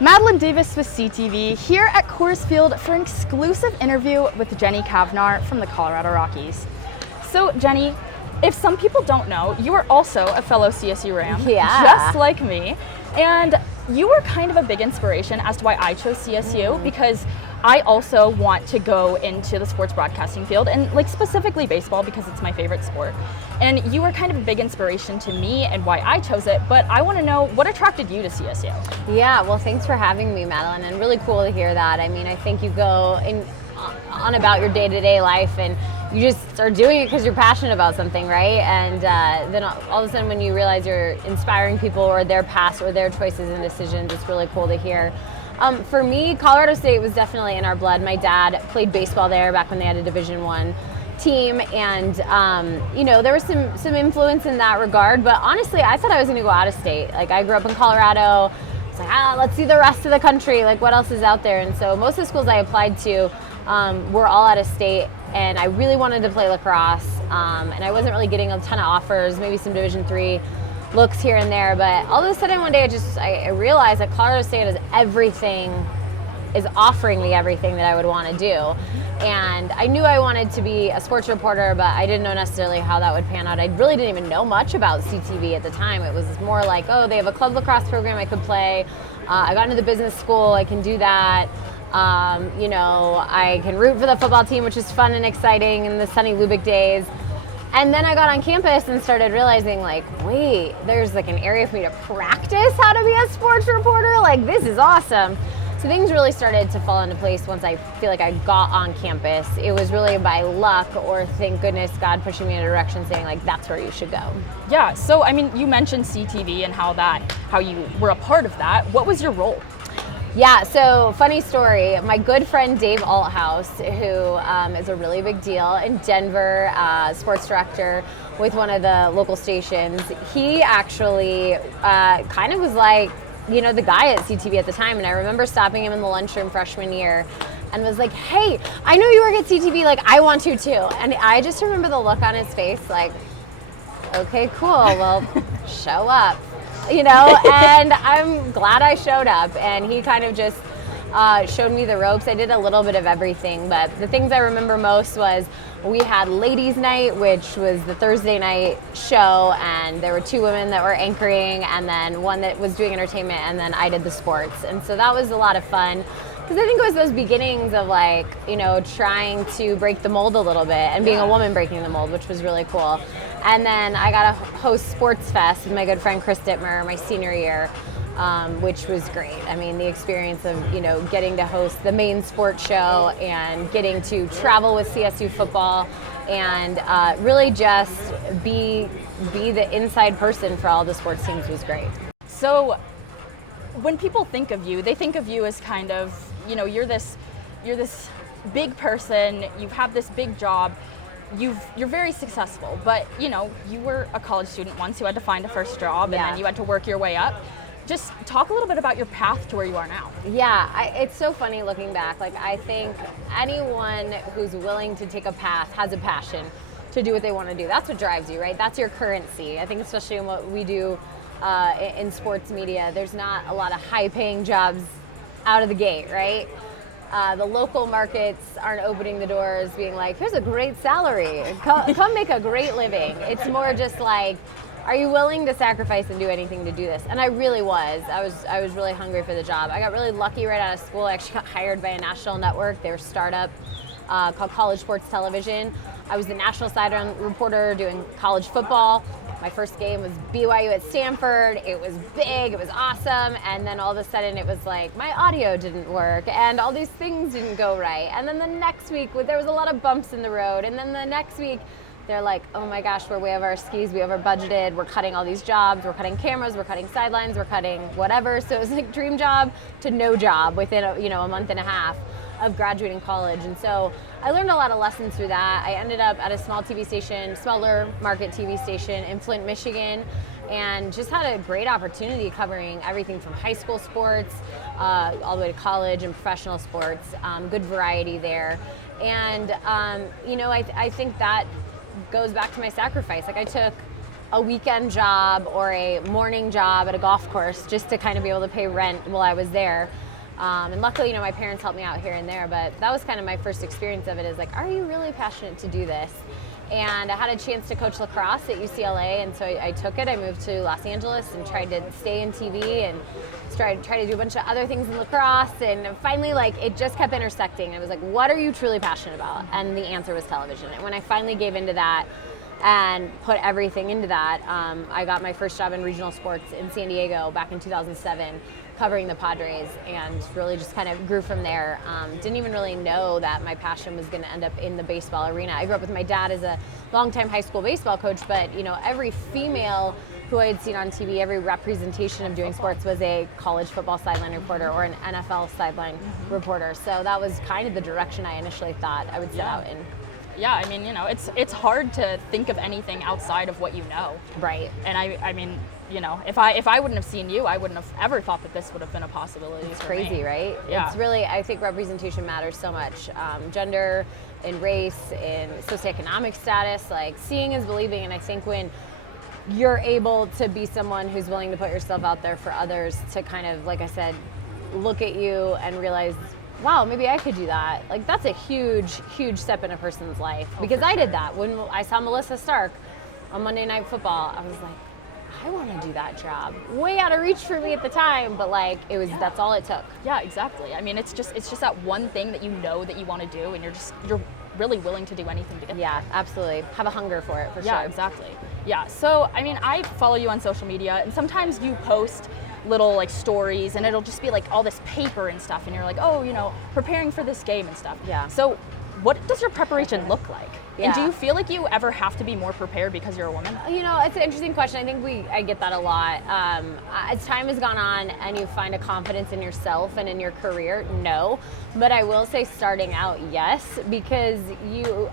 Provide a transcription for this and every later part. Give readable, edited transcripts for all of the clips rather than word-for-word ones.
Madeline Davis with CTV here at Coors Field for an exclusive interview with Jenny Cavnar from the Colorado Rockies. So Jenny, if some people don't know, you are also a fellow CSU Ram, just like me, and you were kind of a big inspiration as to why I chose CSU because I also want to go into the sports broadcasting field and like specifically baseball because it's my favorite sport. And you were kind of a big inspiration to me and why I chose it, but I want to know what attracted you to CSU? Yeah, well, thanks for having me, Madeline, and really cool to hear that. I mean, I think you go on about your day-to-day life and you just are doing it because you're passionate about something, right? And then all of a sudden when you realize you're inspiring people or their past or their choices and decisions, it's really cool to hear. For me, Colorado State was definitely in our blood. My dad played baseball there back when they had a Division I team, and there was some influence in that regard. But honestly, I thought I was going to go out of state. Like, I grew up in Colorado. It's like, let's see the rest of the country. Like, what else is out there? And so most of the schools I applied to were all out of state, and I really wanted to play lacrosse. And I wasn't really getting a ton of offers, maybe some Division III looks here and there, but all of a sudden one day I realized that Colorado State is offering me everything that I would want to do. And I knew I wanted to be a sports reporter, but I didn't know necessarily how that would pan out. I really didn't even know much about CTV at the time. It was more like, oh, they have a club lacrosse program I could play. I got into the business school, I can do that. I can root for the football team, which is fun and exciting in the sunny Lubick days. And then I got on campus and started realizing, like, wait, there's like an area for me to practice how to be a sports reporter. Like, this is awesome. So things really started to fall into place once I feel like I got on campus. It was really by luck or thank goodness God pushing me in a direction saying, like, that's where you should go. Yeah, so I mean, you mentioned CTV and how you were a part of that. What was your role? Yeah, so funny story. My good friend Dave Althouse, who is a really big deal in Denver, sports director with one of the local stations, he actually kind of was like, the guy at CTV at the time. And I remember stopping him in the lunchroom freshman year and was like, hey, I know you work at CTV, like, I want to too. And I just remember the look on his face, like, okay, cool, well, show up. And I'm glad I showed up, and he kind of just showed me the ropes. I did a little bit of everything, but the things I remember most was we had ladies night, which was the Thursday night show, and there were two women that were anchoring and then one that was doing entertainment, and then I did the sports. And so that was a lot of fun because I think it was those beginnings of trying to break the mold a little bit and being a woman breaking the mold, which was really cool. And then I got to host Sports Fest with my good friend Chris Dittmer my senior year, which was great. I mean, the experience of, getting to host the main sports show and getting to travel with CSU football and really just be the inside person for all the sports teams was great. So when people think of you, they think of you as kind of, you're this big person, you have this big job. You're very successful, but you were a college student once who had to find a first job, and then you had to work your way up. Just talk a little bit about your path to where you are now. Yeah, it's so funny looking back. Like, I think anyone who's willing to take a path has a passion to do what they want to do. That's what drives you, right? That's your currency. I think especially in what we do in sports media, there's not a lot of high-paying jobs out of the gate, right? The local markets aren't opening the doors being like, here's a great salary, come make a great living. It's more just like, are you willing to sacrifice and do anything to do this? And I really was. I was really hungry for the job. I got really lucky right out of school. I actually got hired by a national network. They were a startup called College Sports Television. I was the national sideline reporter doing college football. My first game was BYU at Stanford. It was big, it was awesome, and then all of a sudden it was like my audio didn't work and all these things didn't go right. And then the next week there was a lot of bumps in the road, and then the next week they're like, oh my gosh, we're way over our skis, we over budgeted, we're cutting all these jobs, we're cutting cameras, we're cutting sidelines, we're cutting whatever. So it was like dream job to no job within a month and a half of graduating college. And so I learned a lot of lessons through that. I ended up at a smaller market TV station in Flint, Michigan, and just had a great opportunity covering everything from high school sports all the way to college and professional sports. Good variety there. And I think that goes back to my sacrifice. Like, I took a weekend job or a morning job at a golf course just to kind of be able to pay rent while I was there. And luckily, my parents helped me out here and there, but that was kind of my first experience of it, is like, are you really passionate to do this? And I had a chance to coach lacrosse at UCLA, and so I took it. I moved to Los Angeles and tried to stay in TV and tried to do a bunch of other things in lacrosse, and finally, like, it just kept intersecting. It was like, what are you truly passionate about? And the answer was television. And when I finally gave into that and put everything into that, I got my first job in regional sports in San Diego back in 2007, covering the Padres, and really just kind of grew from there. Didn't even really know that my passion was going to end up in the baseball arena. I grew up with my dad as a longtime high school baseball coach, but every female who I had seen on TV, every representation of doing sports was a college football sideline reporter or an NFL sideline reporter. So that was kind of the direction I initially thought I would set out in. Yeah, I mean, it's hard to think of anything outside of what you know. Right. And I mean, if I wouldn't have seen you, I wouldn't have ever thought that this would have been a possibility. It's for crazy, me. right? Yeah. It's really, I think representation matters so much. Gender, in race, in socioeconomic status, like seeing is believing. And I think when you're able to be someone who's willing to put yourself out there for others to kind of, like I said, look at you and realize, wow, maybe I could do that. Like, that's a huge, huge step in a person's life. Because I did that. When I saw Melissa Stark on Monday Night Football, I was like, I want to do that job. Way out of reach for me at the time, but like, it was, that's all it took. Yeah, exactly. I mean, it's just that one thing that you know that you want to do, and you're really willing to do anything to get there. Yeah, absolutely. Have a hunger for it, for sure. Yeah, exactly. Yeah, so, I mean, I follow you on social media, and sometimes you post little like stories, and it'll just be like all this paper and stuff, and you're like, oh, preparing for this game and stuff. Yeah. So what does your preparation look like? Yeah. And do you feel like you ever have to be more prepared because you're a woman? It's an interesting question. I think I get that a lot. As time has gone on and you find a confidence in yourself and in your career, no. But I will say starting out, yes, because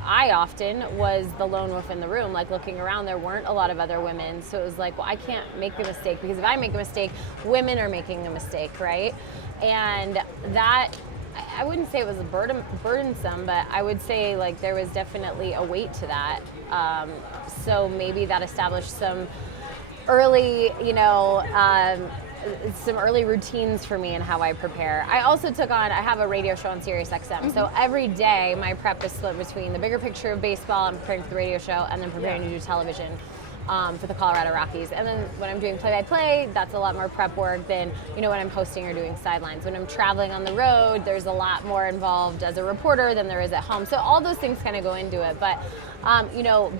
I often was the lone wolf in the room, like looking around, there weren't a lot of other women. So it was like, well, I can't make a mistake, because if I make a mistake, women are making a mistake, right? And that, I wouldn't say it was burdensome, but I would say like there was definitely a weight to that. So maybe that established some early, some early routines for me in how I prepare. I also I have a radio show on Sirius XM. So every day my prep is split between the bigger picture of baseball, I'm preparing for the radio show, and then preparing to do television. For the Colorado Rockies. And then when I'm doing play-by-play, that's a lot more prep work than, when I'm hosting or doing sidelines. When I'm traveling on the road, there's a lot more involved as a reporter than there is at home. So all those things kind of go into it. But,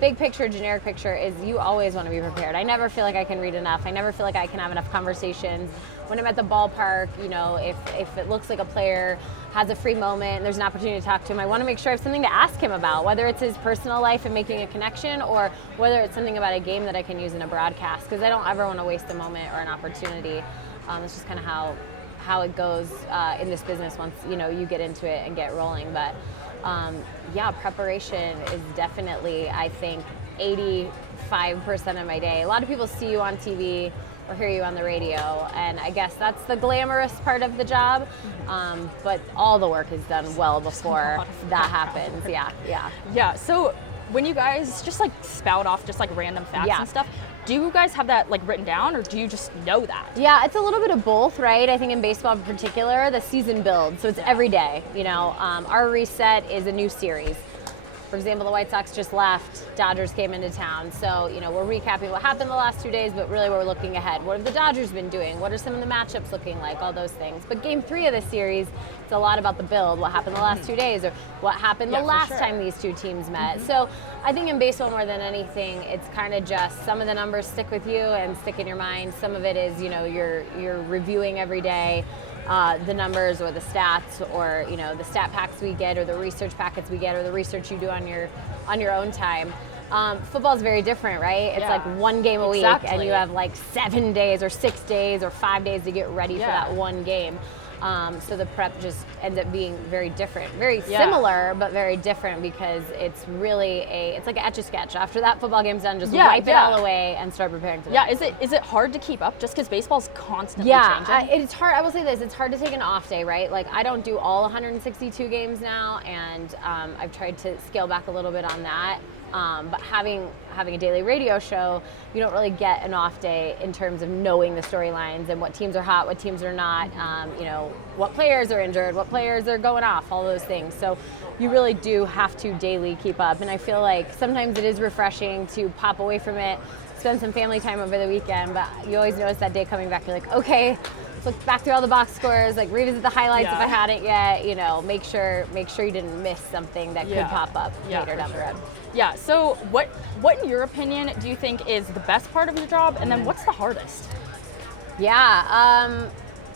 big picture, generic picture is you always want to be prepared. I never feel like I can read enough. I never feel like I can have enough conversations. When I'm at the ballpark, if it looks like a player has a free moment and there's an opportunity to talk to him, I want to make sure I have something to ask him about, whether it's his personal life and making a connection, or whether it's something about a game that I can use in a broadcast, because I don't ever want to waste a moment or an opportunity. It's just kind of how it goes in this business once you get into it and get rolling. But preparation is definitely, I think, 85% of my day. A lot of people see you on TV or hear you on the radio, and I guess that's the glamorous part of the job, but all the work is done well before that happens. Yeah. So when you guys just like spout off just like random facts and stuff, do you guys have that like written down, or do you just know that? Yeah, it's a little bit of both, right? I think in baseball in particular, the season builds, so it's every day. Our reset is a new series. For example, the White Sox just left, Dodgers came into town. So, we're recapping what happened the last 2 days, but really we're looking ahead. What have the Dodgers been doing? What are some of the matchups looking like? All those things. But game 3 of the series, it's a lot about the build. What happened the last 2 days, or what happened the last time these two teams met. So I think in baseball more than anything, it's kind of just some of the numbers stick with you and stick in your mind. Some of it is, you're reviewing every day. The numbers or the stats, or the stat packs we get, or the research packets we get, or the research you do on your own time. Football is very different, right? It's like one game a week, and you have like 7 days or 6 days or 5 days to get ready for that one game. So the prep just ends up being very different, very similar, but very different, because it's really it's like an Etch-a-Sketch. After that football game's done, just wipe it all away and start preparing for the next. Is it hard to keep up just because baseball's constantly changing? It's hard. I will say this, it's hard to take an off day, right? Like, I don't do all 162 games now, and I've tried to scale back a little bit on that. But having a daily radio show, you don't really get an off day in terms of knowing the storylines and what teams are hot, what teams are not, what players are injured, what players are going off, all those things. So you really do have to daily keep up. And I feel like sometimes it is refreshing to pop away from it, spend some family time over the weekend, but you always notice that day coming back, you're like, okay, let's look back through all the box scores, like revisit the highlights if I hadn't yet, make sure you didn't miss something that could pop up later down the road. Yeah, so what in your opinion do you think is the best part of your job, and then what's the hardest? Yeah,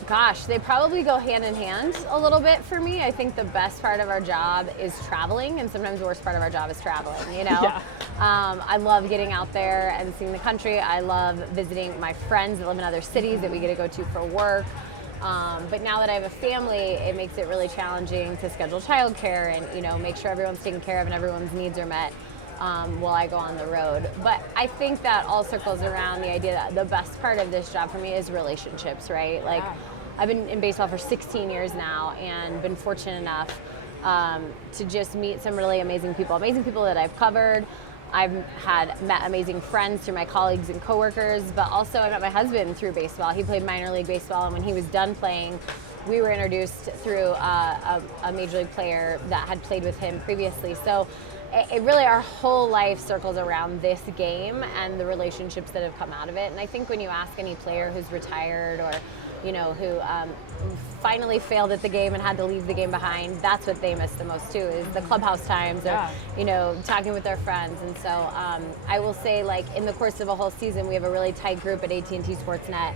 gosh, they probably go hand in hand a little bit for me. I think the best part of our job is traveling, and sometimes the worst part of our job is traveling, Yeah. I love getting out there and seeing the country. I love visiting my friends that live in other cities that we get to go to for work. But now that I have a family, it makes it really challenging to schedule childcare and, make sure everyone's taken care of and everyone's needs are met while I go on the road. But I think that all circles around the idea that the best part of this job for me is relationships, right? Like, I've been in baseball for 16 years now and been fortunate enough to just meet some really amazing people that I've covered. I've met amazing friends through my colleagues and coworkers, but also I met my husband through baseball. He played minor league baseball, and when he was done playing, we were introduced through a major league player that had played with him previously. So it really, our whole life circles around this game and the relationships that have come out of it. And I think when you ask any player who's retired or who finally failed at the game and had to leave the game behind, that's what they miss the most too, is the clubhouse times or, talking with their friends. And so I will say, like, in the course of a whole season, we have a really tight group at AT&T Sportsnet,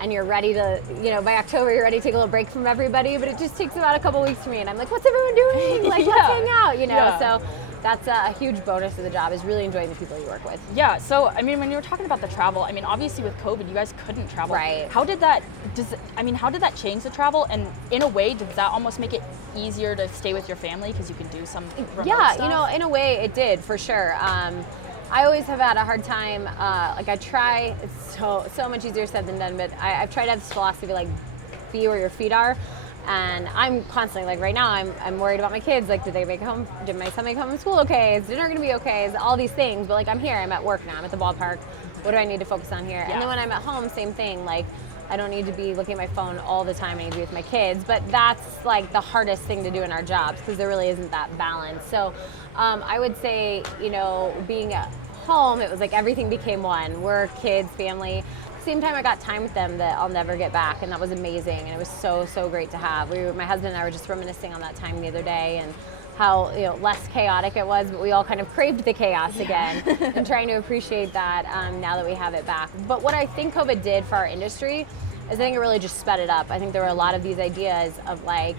and you're ready to, by October, you're ready to take a little break from everybody, but it just takes about a couple weeks for me, and I'm like, what's everyone doing? Like, let's hang out, So that's a huge bonus of the job, is really enjoying the people you work with. Yeah, so, when you were talking about the travel, obviously with COVID, you guys couldn't travel. Right. How did that change the travel? And in a way, does that almost make it easier to stay with your family because you can do some remote stuff? In a way it did, for sure. I always have had a hard time, I try, it's so much easier said than done, but I've tried to have this philosophy, like, be where your feet are. And I'm constantly, like, right now, I'm worried about my kids. Like, did my son make home from school okay? Is dinner gonna be okay? Is all these things. But, like, I'm here, I'm at work now, I'm at the ballpark. What do I need to focus on here? Yeah. And then when I'm at home, same thing. Like, I don't need to be looking at my phone all the time. I need to be with my kids. But that's, like, the hardest thing to do in our jobs, because there really isn't that balance. So I would say, being at home, it was like everything became one. Work, kids, family. Same time, I got time with them that I'll never get back, and that was amazing, and it was so great to have. My husband and I were just reminiscing on that time the other day, and how less chaotic it was, but we all kind of craved the chaos again, and trying to appreciate that now that we have it back. But what I think COVID did for our industry is I think it really just sped it up. I think there were a lot of these ideas of, like,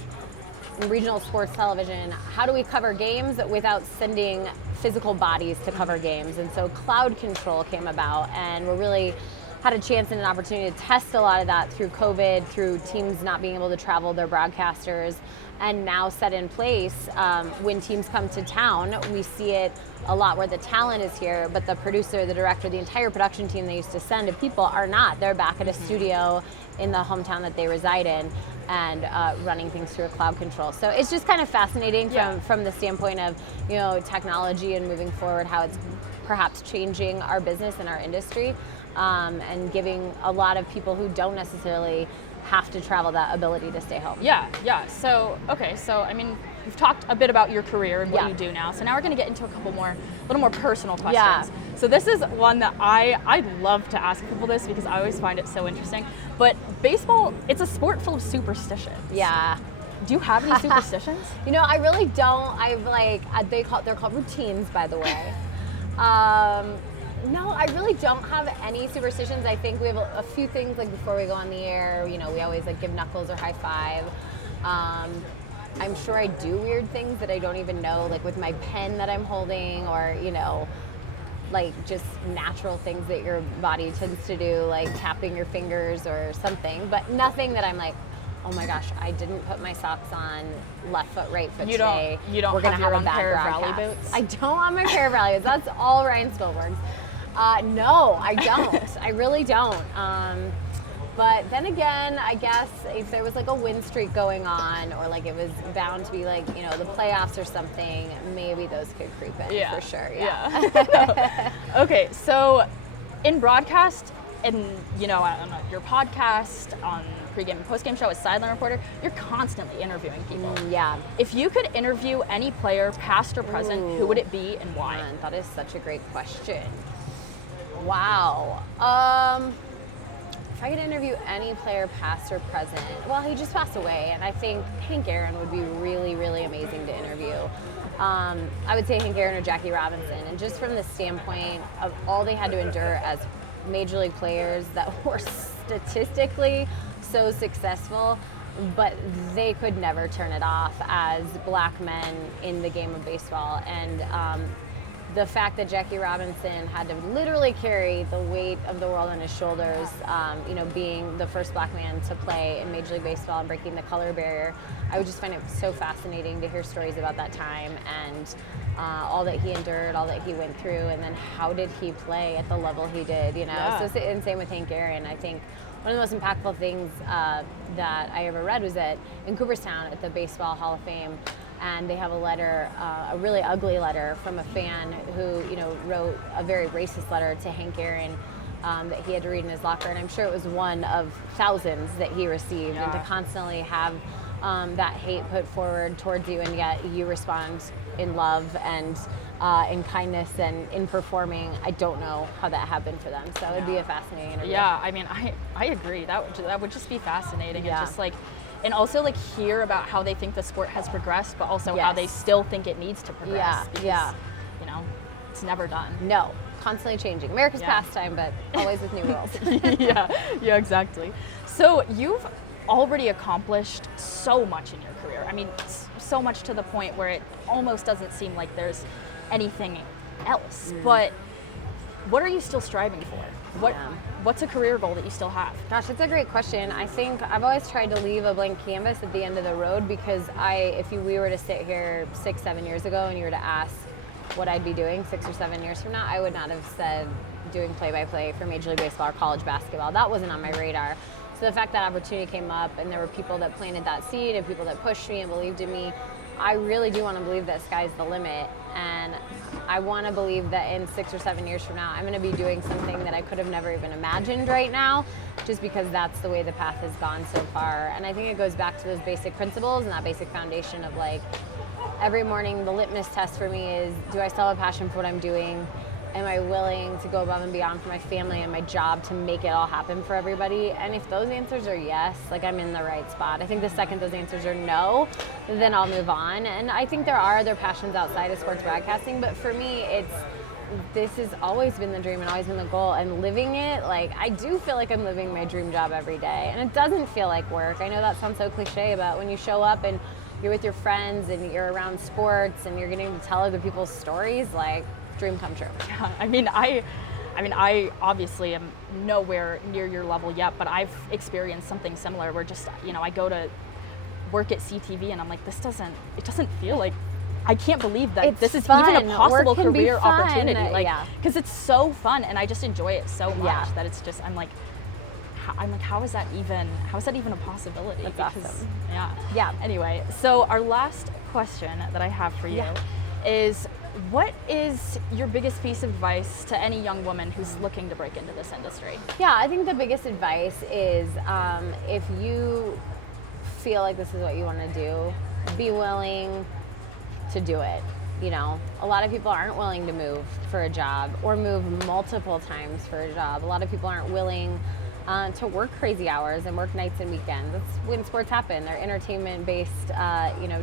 in regional sports television, how do we cover games without sending physical bodies to cover games? And so cloud control came about, and we're really had a chance and an opportunity to test a lot of that through COVID, through teams not being able to travel their broadcasters, and now set in place. When teams come to town, we see it a lot where the talent is here, but the producer, the director, the entire production team they used to send to people are not. They're back at a studio in the hometown that they reside in, and running things through a cloud control. So it's just kind of fascinating from the standpoint of technology and moving forward, how it's perhaps changing our business and our industry. And giving a lot of people who don't necessarily have to travel that ability to stay home. Yeah. So, we've talked a bit about your career and what you do now. So now we're going to get into a little more personal questions. Yeah. So this is one that I love to ask people this, because I always find it so interesting. But baseball, it's a sport full of superstitions. Yeah. Do you have any superstitions? I really don't. They're called routines, by the way. No, I really don't have any superstitions. I think we have a few things, like, before we go on the air, we always, like, give knuckles or high five. I'm sure I do weird things that I don't even know, like with my pen that I'm holding, or, like, just natural things that your body tends to do, like tapping your fingers or something, but nothing that I'm like, oh my gosh, I didn't put my socks on left foot, right foot today. You don't We're gonna have your a own bad pair of broadcast. rally boots? I don't have my pair of rally boots. That's all Ryan Spielberg's. No, I don't. I really don't. But then again, I guess if there was like a win streak going on, or like it was bound to be like, you know, the playoffs or something, maybe those could creep in for sure. Yeah. Okay, so in broadcast, and you know, on your podcast, on pregame and postgame show as sideline reporter, you're constantly interviewing people. Yeah. If you could interview any player, past or present, who would it be and why? Man, that is such a great question. Wow. If I could interview any player, past or present, well, he just passed away, and I think Hank Aaron would be really, really amazing to interview. I would say Hank Aaron or Jackie Robinson, and just from the standpoint of all they had to endure as major league players that were statistically so successful, but they could never turn it off as black men in the game of baseball. And the fact that Jackie Robinson had to literally carry the weight of the world on his shoulders, you know, being the first black man to play in Major League Baseball and breaking the color barrier, I would just find it so fascinating to hear stories about that time and all that he endured, all that he went through, and then how did he play at the level he did, you know? Yeah. So, and same with Hank Aaron. I think one of the most impactful things that I ever read was that in Cooperstown at the Baseball Hall of Fame, and they have a letter, a really ugly letter from a fan who, you know, wrote a very racist letter to Hank Aaron that he had to read in his locker, and I'm sure it was one of thousands that he received. Yeah. And to constantly have that hate put forward towards you, and yet you respond in love and in kindness and in performing, I don't know how that happened for them. So it would be a fascinating interview. Yeah, I mean, I agree. That would just be fascinating. Yeah. And just like, and also like hear about how they think the sport has progressed, but also how Yes. they still think it needs to progress. Yeah, Because, yeah. you know, it's never done. No, constantly changing. America's Yeah. pastime, but always with new rules. yeah, exactly. So you've already accomplished so much in your career. I mean, so much to the point where it almost doesn't seem like there's anything else. But what are you still striving for? What's a career goal that you still have? Gosh, that's a great question. I think I've always tried to leave a blank canvas at the end of the road, because we were to sit here 6-7 years ago and you were to ask what I'd be doing 6 or 7 years from now, I would not have said doing play-by-play for Major League Baseball or college basketball. That wasn't on my radar. So the fact that opportunity came up and there were people that planted that seed and people that pushed me and believed in me, I really do want to believe that sky's the limit. And I want to believe that in 6 or 7 years from now, I'm going to be doing something that I could have never even imagined right now, just because that's the way the path has gone so far. And I think it goes back to those basic principles and that basic foundation of, like, every morning the litmus test for me is, do I still have a passion for what I'm doing? Am I willing to go above and beyond for my family and my job to make it all happen for everybody? And if those answers are yes, like, I'm in the right spot. I think the second those answers are no, then I'll move on. And I think there are other passions outside of sports broadcasting, but for me, this has always been the dream and always been the goal. And living it, like, I do feel like I'm living my dream job every day. And it doesn't feel like work. I know that sounds so cliche, but when you show up and you're with your friends and you're around sports and you're getting to tell other people's stories, like, dream come true. Yeah, I mean, I obviously am nowhere near your level yet, but I've experienced something similar where just, you know, I go to work at CTV and I'm like, it doesn't feel like, I can't believe that It's this is fun. even a possible Work can be career fun. opportunity. Like, Yeah. because it's so fun and I just enjoy it so much Yeah. that it's just, I'm like, how is that even a possibility? That's awesome. Yeah. Yeah. Anyway, so our last question that I have for you is, what is your biggest piece of advice to any young woman who's looking to break into this industry? Yeah, I think the biggest advice is if you feel like this is what you want to do, be willing to do it. You know, a lot of people aren't willing to move for a job or move multiple times for a job. A lot of people aren't willing to work crazy hours and work nights and weekends. That's when sports happen. They're entertainment-based,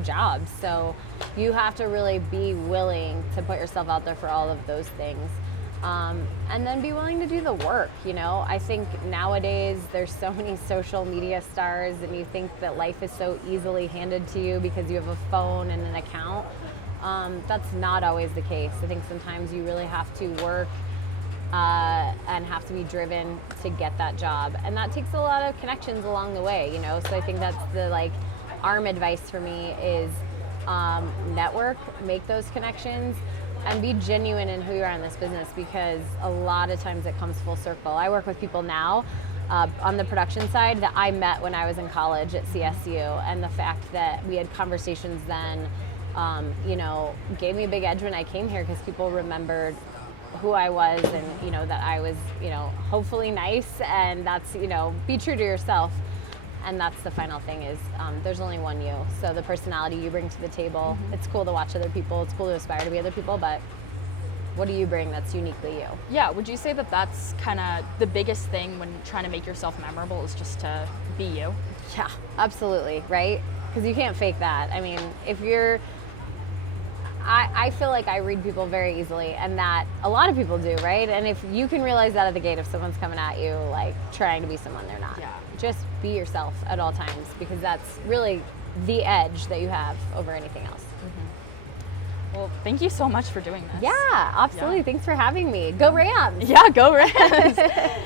jobs. So you have to really be willing to put yourself out there for all of those things. And then be willing to do the work, you know. I think nowadays there's so many social media stars and you think that life is so easily handed to you because you have a phone and an account. That's not always the case. I think sometimes you really have to work and have to be driven to get that job. And that takes a lot of connections along the way, you know. So I think that's the arm advice for me is network, make those connections, and be genuine in who you are in this business, because a lot of times it comes full circle. I work with people now on the production side that I met when I was in college at CSU, and the fact that we had conversations then, gave me a big edge when I came here because people remembered who I was and, that I was, hopefully nice, and that's, be true to yourself. And that's the final thing is there's only one you. So the personality you bring to the table, it's cool to watch other people, it's cool to aspire to be other people, but what do you bring that's uniquely you? Yeah, would you say that that's kind of the biggest thing when trying to make yourself memorable is just to be you? Yeah, absolutely, right? Because you can't fake that. I mean, if you're, I feel like I read people very easily, and that a lot of people do, right? And if you can realize that at the gate, if someone's coming at you, like trying to be someone they're not, just be yourself at all times, because that's really the edge that you have over anything else. Well, thank you so much for doing this. Yeah, absolutely. Thanks for having me. Go Rams! Yeah, go Rams!